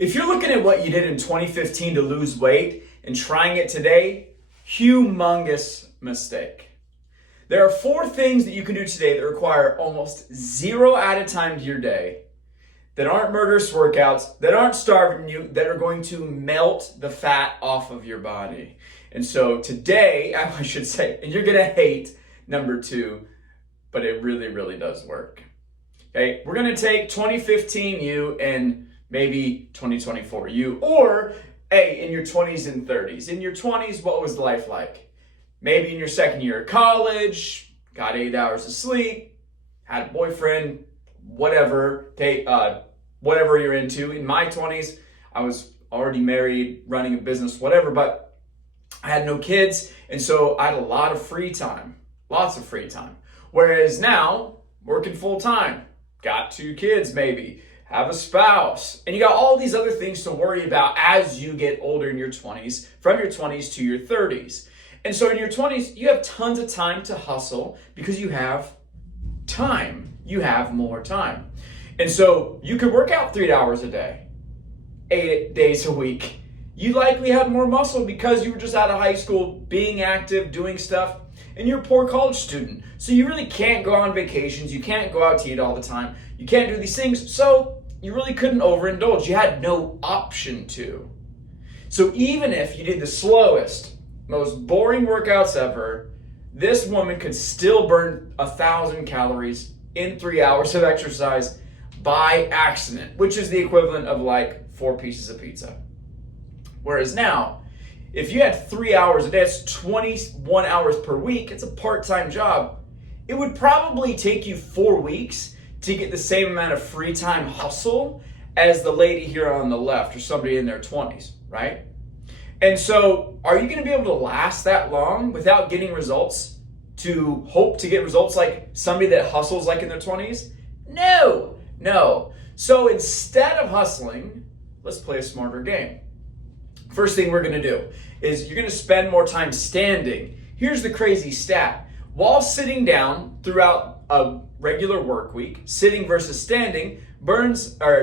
If you're looking at what you did in 2015 to lose weight and trying it today, humongous mistake. There are 4 things that you can do today that require almost 0 added time to your day, that aren't murderous workouts, that aren't starving you, that are going to melt the fat off of your body. And so today, I should say, and you're gonna hate number 2, but it really, really does work. Okay, we're gonna take 2015 you and maybe 2024 you, or hey, in your 20s and 30s. In your 20s, what was life like? Maybe in your second year of college, got 8 hours of sleep, had a boyfriend, whatever, whatever you're into. In my 20s, I was already married, running a business, whatever, but I had no kids, and so I had a lot of free time, lots of free time. Whereas now, working full time, got 2 kids maybe, have a spouse, and you got all these other things to worry about as you get older in your 20s, from your 20s to your 30s. And so in your 20s, you have tons of time to hustle because you have time. You have more time. And so you could work out 3 hours a day, 8 days a week. You likely had more muscle because you were just out of high school, being active, doing stuff, and you're a poor college student. So you really can't go on vacations. You can't go out to eat all the time. You can't do these things. So you really couldn't overindulge. You had no option to. So even if you did the slowest, most boring workouts ever, this woman could still burn 1,000 calories in 3 hours of exercise by accident, which is the equivalent of like 4 pieces of pizza. Whereas now, if you had 3 hours a day, it's 21 hours per week, it's a part-time job. It would probably take you 4 weeks to get the same amount of free time hustle as the lady here on the left or somebody in their 20s, right? And so are you going to be able to last that long without getting results to hope to get results like somebody that hustles like in their 20s? No. So instead of hustling, let's play a smarter game. First thing we're going to do is you're going to spend more time standing. Here's the crazy stat. While sitting down throughout a regular work week, sitting versus standing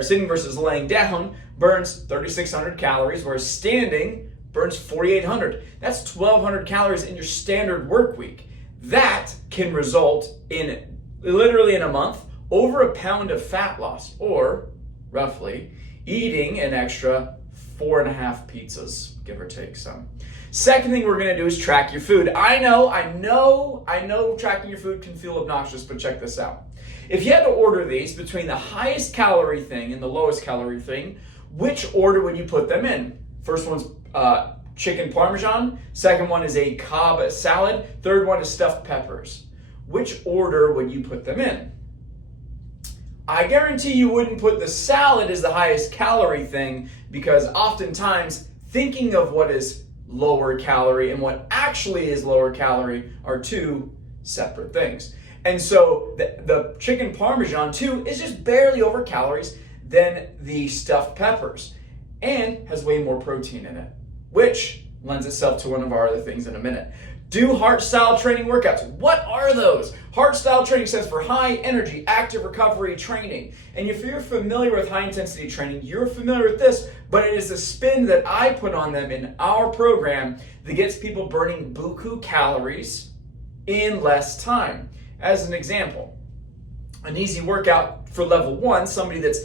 sitting versus laying down burns 3,600 calories, whereas standing burns 4,800. That's 1,200 calories in your standard work week. That can result in, literally in a month, over a pound of fat loss, or roughly eating an extra 4.5 pizzas, give or take some. Second thing we're gonna do is track your food. I know tracking your food can feel obnoxious, but check this out. If you had to order these between the highest calorie thing and the lowest calorie thing, which order would you put them in? First one's chicken parmesan, second one is a Cobb salad, third one is stuffed peppers. Which order would you put them in? I guarantee you wouldn't put the salad as the highest calorie thing, because oftentimes thinking of what is lower calorie and what actually is lower calorie are 2 separate things. And so the chicken parmesan too is just barely over calories than the stuffed peppers and has way more protein in it, which lends itself to one of our other things in a minute. Do heart style training workouts. What are those? Heart style training stands for high energy active recovery training. And if you're familiar with high intensity training, you're familiar with this, but it is the spin that I put on them in our program that gets people burning buku calories in less time. As an example, an easy workout for level 1, somebody that's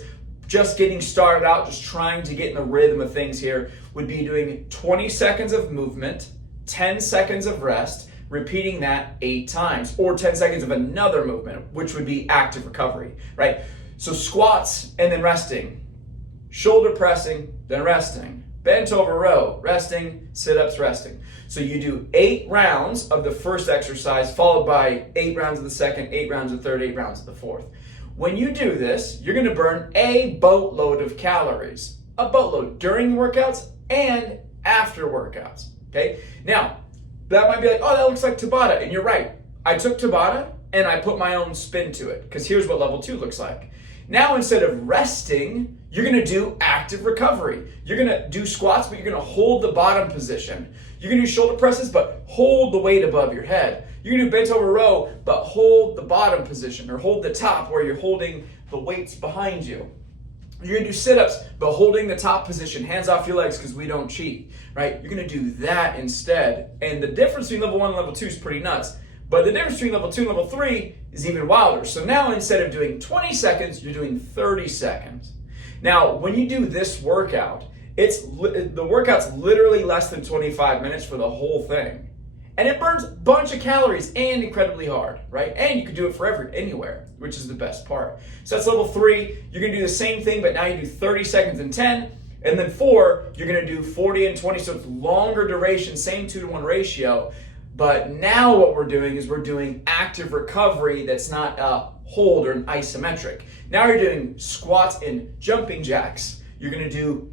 just getting started out, just trying to get in the rhythm of things here, would be doing 20 seconds of movement, 10 seconds of rest, repeating that 8 times, or 10 seconds of another movement, which would be active recovery, right? So squats and then resting, shoulder pressing, then resting, bent over row, resting, sit-ups, resting. So you do 8 rounds of the first exercise, followed by 8 rounds of the second, 8 rounds of the third, 8 rounds of the fourth. When you do this, you're gonna burn a boatload of calories, a boatload during workouts and after workouts. Okay, now that might be like, oh, that looks like Tabata, and you're right. I took Tabata and I put my own spin to it, because here's what level 2 looks like. Now instead of resting, you're gonna do active recovery. You're gonna do squats, but you're gonna hold the bottom position. You're gonna do shoulder presses, but hold the weight above your head. You're gonna do bent over row, but hold the bottom position, or hold the top where you're holding the weights behind you. You're gonna do sit-ups, but holding the top position, hands off your legs because we don't cheat, right? You're gonna do that instead. And the difference between level 1 and level 2 is pretty nuts. But the difference between level 2 and level 3 is even wilder. So now instead of doing 20 seconds, you're doing 30 seconds. Now, when you do this workout, the workout's literally less than 25 minutes for the whole thing. And it burns a bunch of calories and incredibly hard, right? And you can do it forever, anywhere, which is the best part. So that's level 3. You're gonna do the same thing, but now you do 30 seconds and 10. And then 4, you're gonna do 40 and 20, so it's longer duration, same 2-to-1 ratio. But now what we're doing is we're doing active recovery that's not a hold or an isometric. Now you're doing squats and jumping jacks. You're gonna do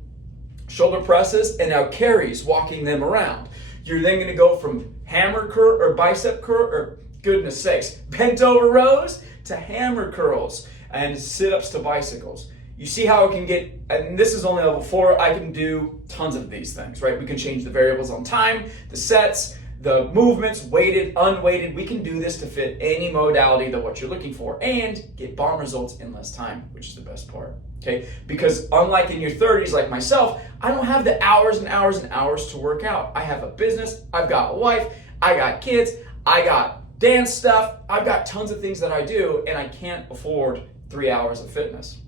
shoulder presses and now carries, walking them around. You're then gonna go from hammer curl or bicep curl, or goodness sakes, bent over rows to hammer curls and sit-ups to bicycles. You see how it can get, and this is only level 4, I can do tons of these things, right? We can change the variables on time, the sets, the movements, weighted, unweighted. We can do this to fit any modality that what you're looking for and get bomb results in less time, which is the best part, okay? Because unlike in your 30s, like myself, I don't have the hours and hours and hours to work out. I have a business, I've got a wife, I got kids, I got dance stuff, I've got tons of things that I do, and I can't afford 3 hours of fitness.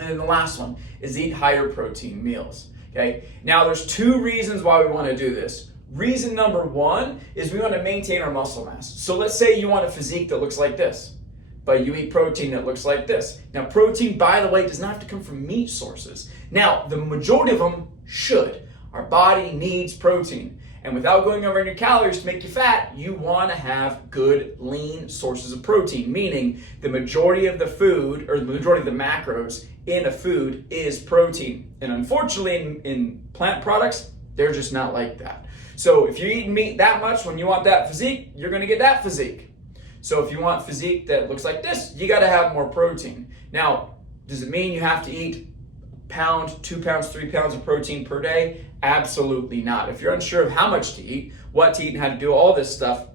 And then the last one is eat higher protein meals, okay? Now there's 2 reasons why we want to do this. Reason number 1 is we want to maintain our muscle mass. So let's say you want a physique that looks like this, but you eat protein that looks like this. Now protein, by the way, does not have to come from meat sources. Now the majority of them should. Our body needs protein. And without going over your calories to make you fat, you want to have good lean sources of protein, meaning the majority of the food or the majority of the macros in a food is protein. And unfortunately in plant products, they're just not like that. So if you're eating meat that much when you want that physique, you're gonna get that physique. So if you want physique that looks like this, you gotta have more protein. Now, does it mean you have to eat a pound, 2 pounds, 3 pounds of protein per day? Absolutely not. If you're unsure of how much to eat, what to eat, and how to do all this stuff,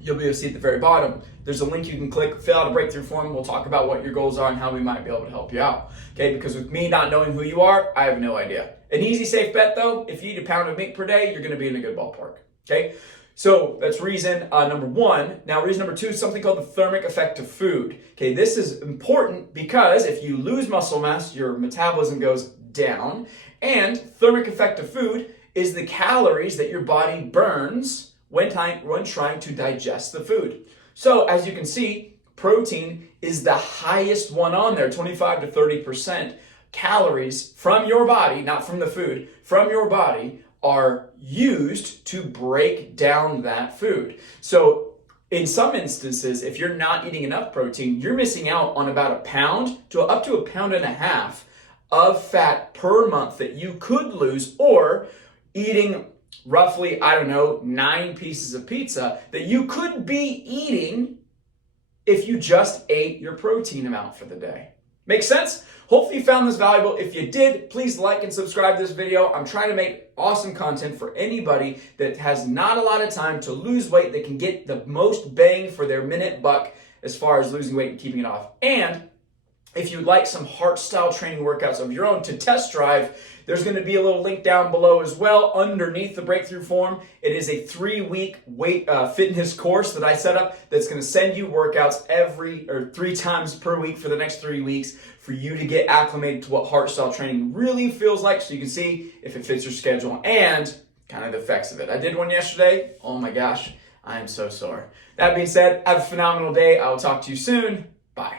you'll be able to see at the very bottom. There's a link you can click, fill out a breakthrough form. We'll talk about what your goals are and how we might be able to help you out. Okay, because with me not knowing who you are, I have no idea. An easy, safe bet though, if you eat a pound of meat per day, you're gonna be in a good ballpark, okay? So that's reason number 1. Now reason number 2 is something called the thermic effect of food. Okay, this is important because if you lose muscle mass, your metabolism goes down, and thermic effect of food is the calories that your body burns when trying to digest the food. So as you can see, protein is the highest one on there, 25 to 30% calories from your body, not from the food, from your body are used to break down that food. So in some instances, if you're not eating enough protein, you're missing out on about a pound to up to 1.5 pounds of fat per month that you could lose, or eating roughly, 9 pieces of pizza that you could be eating if you just ate your protein amount for the day. Make sense? Hopefully you found this valuable. If you did, please like and subscribe to this video. I'm trying to make awesome content for anybody that has not a lot of time to lose weight, that can get the most bang for their minute buck as far as losing weight and keeping it off. And if you'd like some heart style training workouts of your own to test drive, there's going to be a little link down below as well underneath the breakthrough form. It is a 3-week fitness course that I set up that's going to send you workouts 3 times per week for the next 3 weeks for you to get acclimated to what heart style training really feels like, so you can see if it fits your schedule and kind of the effects of it. I did one yesterday. Oh my gosh, I am so sore. That being said, have a phenomenal day. I will talk to you soon. Bye.